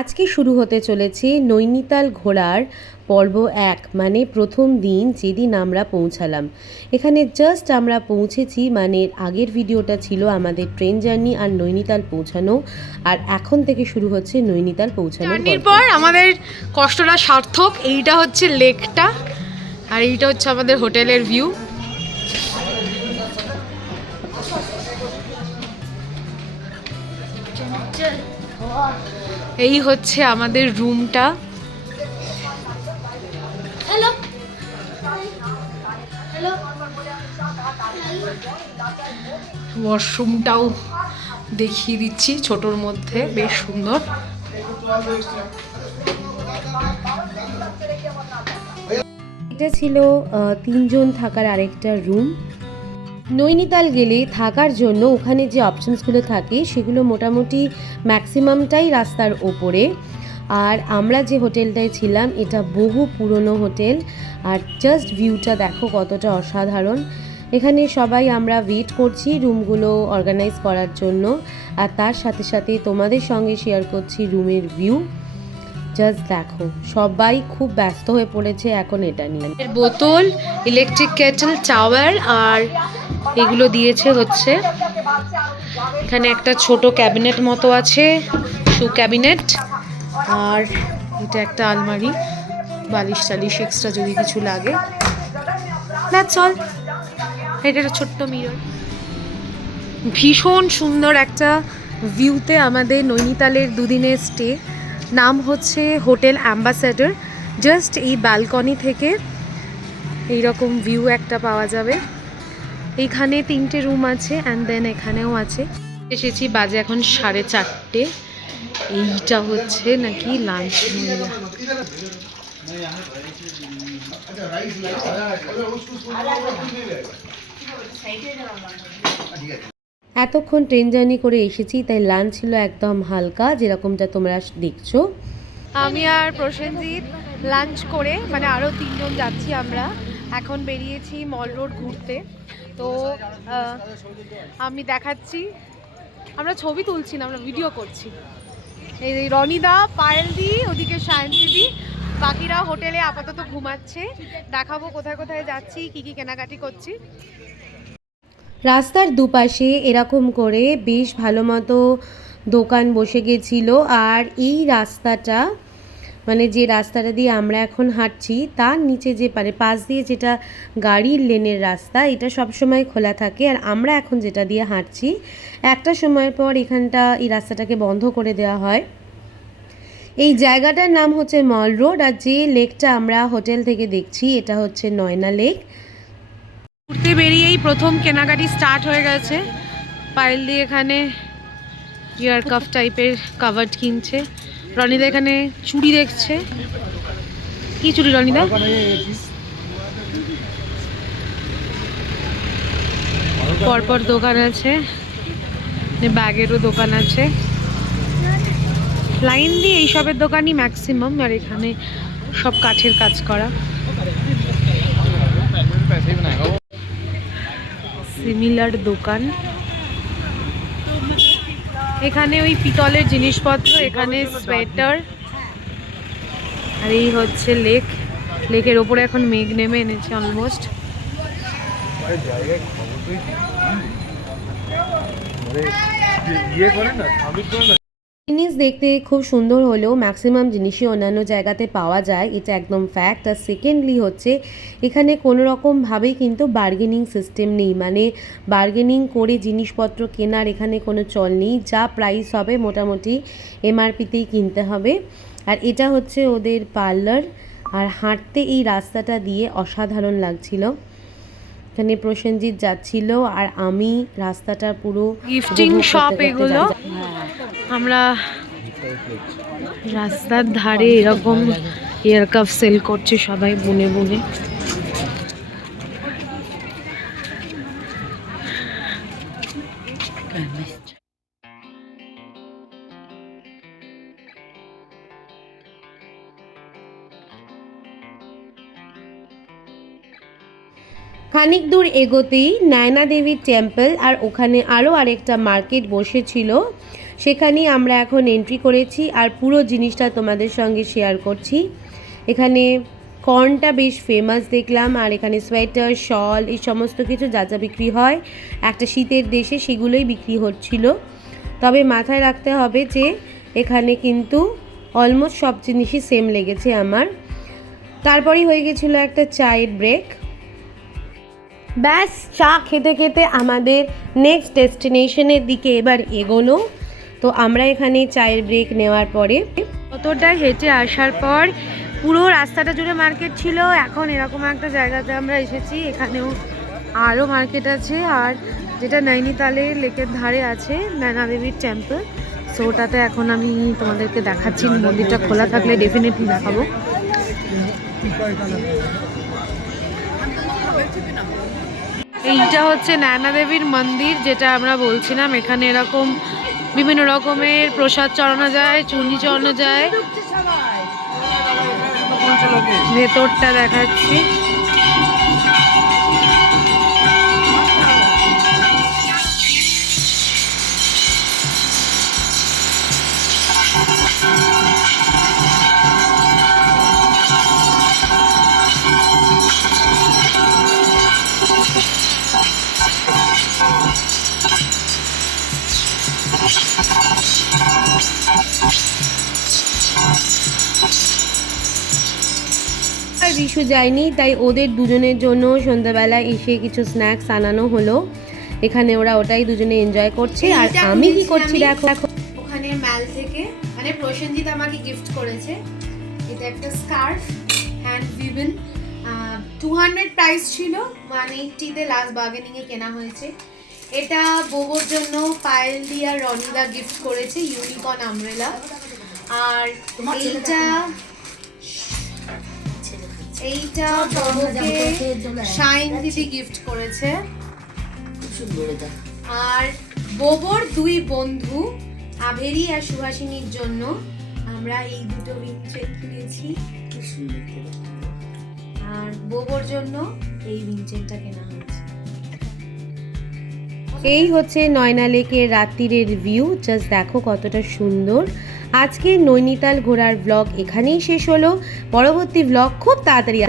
আজকে শুরু হতে চলেছে নৈনিতাল ঘোরার পর্ব 1, মানে প্রথম দিন যেদিন আমরা পৌঁছালাম এখানে। জাস্ট আমরা পৌঁছেছি, মানে আগের ভিডিওটা ছিল আমাদের ট্রেন জার্নি আর নৈনিতাল পৌঁছানো, আর এখন থেকে শুরু হচ্ছে নৈনিতাল পৌঁছানোর জার্নির পর আমাদের কষ্টটা সার্থক। এইটা হচ্ছে লেকটা আর এইটা হচ্ছে আমাদের হোটেলের ভিউ। এই হচ্ছে আমাদের রুমটা। হ্যালো হ্যালো, ওয়াশরুমটাও দেখিয়ে দিচ্ছি, ছোটোর মধ্যে বেশ সুন্দর। এটা ছিল 3 জন থাকার আরেকটা রুম। নৈনিতাল গেলে থাকার জন্য ওখানে যে অপশানসগুলো থাকে সেগুলো মোটামুটি ম্যাক্সিমামটাই রাস্তার ওপরে। আর আমরা যে হোটেলটায় ছিলাম এটা বহু পুরনো হোটেল, আর জাস্ট ভিউটা দেখো কতটা অসাধারণ। এখানে সবাই আমরা ওয়েট করছি রুমগুলো অর্গানাইজ করার জন্য, আর তার সাথে সাথে তোমাদের সঙ্গে শেয়ার করছি রুমের ভিউ। জাস্ট দেখো সবাই খুব ব্যস্ত হয়ে পড়েছে এখন এটা নিয়ে। বোতল, ইলেকট্রিক কেটল, টাওয়াল আর এগুলো দিয়েছে হচ্ছে। এখানে একটা ছোট ক্যাবিনেট মতো আছে, শু ক্যাবিনেট, আর এটা একটা আলমারি, বালিশ টালিশ এক্সট্রা যদি কিছু লাগে। That's all. এটা একটা ছোট্ট মিরর। ভীষণ সুন্দর একটা ভিউতে আমাদের নৈনিতালের দুদিনের স্টে। নাম হচ্ছে হোটেল অ্যাম্বাসেডর। জাস্ট এই ব্যালকনি থেকে এইরকম ভিউ একটা পাওয়া যাবে। এইখানে 3টে রুম আছে অ্যান্ড দেন এখানেও আছে। এসেছি, বাজে এখন 4:30। এইটা হচ্ছে নাকি লাঞ্চ এরিয়া। এতক্ষণ ট্রেন জার্নি করে এসেছি, তাই লাঞ্চ ছিল একদম হালকা, যেরকমটা তোমরা দেখছো। আমি আর প্রসেনজিৎ লাঞ্চ করে, মানে আরও 3 জন যাচ্ছি আমরা। এখন বেরিয়েছি মল রোড ঘুরতে। তো আমি দেখাচ্ছি, আমরা ছবি তুলছি না, আমরা ভিডিও করছি। এই রনিদা, পায়েলদি, ওদিকে সায়ন্তীদি, বাকিরা হোটেলে আপাতত ঘুমাচ্ছে। দেখাবো কোথায় কোথায় যাচ্ছি, কি কি কেনাকাটি করছি। রাস্তার দুপাশে এরকম করে বেশ ভালো মতো দোকান বসে গেছিলো। আর এই রাস্তাটা, মানে যে রাস্তাটা দিয়ে আমরা এখন হাঁটছি তার নিচে যে পাশ দিয়ে যেটা গাড়ির লেনের রাস্তা, এটা সবসময় খোলা থাকে। আর আমরা এখন যেটা দিয়ে হাঁটছি একটা সময় পর এখানটা এই রাস্তাটাকে বন্ধ করে দেওয়া হয়। এই জায়গাটার নাম হচ্ছে মল রোড। আর যে লেকটা আমরা হোটেল থেকে দেখছি এটা হচ্ছে নয়না লেক। ঘুরতে বেরিয়েই প্রথম কেনাকাটি স্টার্ট হয়ে গেছে। পায়েল দিয়ে এখানে ইয়ার কাফ টাইপের কাভার্ড কিনছে। রনিদা এখানে চুড়ি দেখছে। কি চুড়ি রনিদা? পরপর দোকান আছে, ব্যাগেরও দোকান আছে। লাইন দিয়ে এইসবের দোকানই ম্যাক্সিমাম, আর এখানে সব কাঠের কাজ করা। সিমিলার দোকান। এখানে ওই পিতলের জিনিসপত্র, এখানে সোয়েটার। আর এই হচ্ছে লেক। লেকের ওপরে এখন মেঘ নেমে এনেছে অলমোস্ট। জিনিস দেখতে খুব সুন্দর হলেও ম্যাক্সিমাম জিনিসই অন্যান্য জায়গাতে পাওয়া যায়, এটা একদম ফ্যাক্ট। আর সেকেন্ডলি হচ্ছে এখানে কোনো রকমভাবেই কিন্তু বার্গেনিং সিস্টেম নেই, মানে বার্গেনিং করে জিনিসপত্র কেনার এখানে কোনো চল নেই। যা প্রাইস হবে মোটামুটি এমআরপিতেই কিনতে হবে। আর এটা হচ্ছে ওদের পার্লার। আর হাঁটতে এই রাস্তাটা দিয়ে অসাধারণ লাগছিল। এখানে প্রসেনজিৎ যাচ্ছিল আর আমি রাস্তাটা পুরো গিফটিং শপ এগুলো। আমরা রাস্তার ধারে এরকম এয়ার কাপ সেল করছে সবাই বুনে বুনে। খানিক দূর এগোতেই নয়না দেবীর টেম্পল, আর ওখানে আরও আরেকটা মার্কেট বসেছিল সেখানেই আমরা এখন এন্ট্রি করেছি আর পুরো জিনিসটা তোমাদের সঙ্গে শেয়ার করছি। এখানে কর্নটা বেশ ফেমাস দেখলাম, আর এখানে সোয়েটার, শল এই সমস্ত কিছু যা যা বিক্রি হয় একটা শীতের দেশে সেগুলোই বিক্রি হচ্ছিল। তবে মাথায় রাখতে হবে যে এখানে কিন্তু অলমোস্ট সব জিনিসই সেম লেগেছে আমার। তারপরেই হয়ে গেছিলো একটা চায়ের ব্রেক। ব্যাস চা খেতে খেতে আমাদের নেক্সট ডেস্টিনেশনের দিকে এবার এগোনো। তো আমরা এখানে চায়ের ব্রেক নেওয়ার পরে কতটা হেঁটে আসার পর পুরো রাস্তাটা জুড়ে মার্কেট ছিল। এখন এরকম একটা জায়গাতে আমরা এসেছি, এখানেও আরও মার্কেট আছে, আর যেটা নৈনিতালের লেকের ধারে আছে নয়না দেবীর টেম্পল। সো ওটাতে এখন আমি তোমাদেরকে দেখাচ্ছি, মন্দিরটা খোলা থাকলে ডেফিনেটলি দেখাবো। এইটা হচ্ছে নয়না দেবীর মন্দির, যেটা আমরা বলছিলাম। এখানে এরকম বিভিন্ন রকমের প্রসাদ চড়ানো যায়, চুনি চড়ানো যায়। ভেতরটা দেখাচ্ছি। আর রিশু যায়নি, তাই ওদের দুজনের জন্য সন্ধ্যাবেলা এসে কিছু স্ন্যাক্স আনানো হলো। এখানে ওরা ওটাই দুজনে এনজয় করছে। আর আমি কি করছি দেখো। ওখানে ম্যাল থেকে মানে প্রসেনজিৎ আমাকে গিফট করেছে। এটা একটা স্কার্ফ হ্যান্ড উইভেন, 200 প্রাইস ছিল, 180-তে লাস্ট বার্গেনিং এ কেনা হয়েছে। এটা বোবোর জন্য পায়েল দি আর রনিদা গিফট করেছে, ইউনিকর্ন আমব্রেলা। আর এইটা বোবোকে শাইন দিদি গিফট করেছে। আর বোবোর দুই বন্ধু আভেরি আর সুহাসিনীর জন্য আমরা এই দুটো উইনচেট কিনেছি, আর বোবোর জন্য এই উইনচেটটা কেনা হয়েছে। এই হচ্ছে নয়না লেকের রাত্রিরের ভিউ, জাস্ট দেখো কতটা সুন্দর। আজকে নৈনিতাল ঘোরার ব্লগ এখানেই শেষ হলো। পরবর্তী ব্লগ খুব তাড়াতাড়ি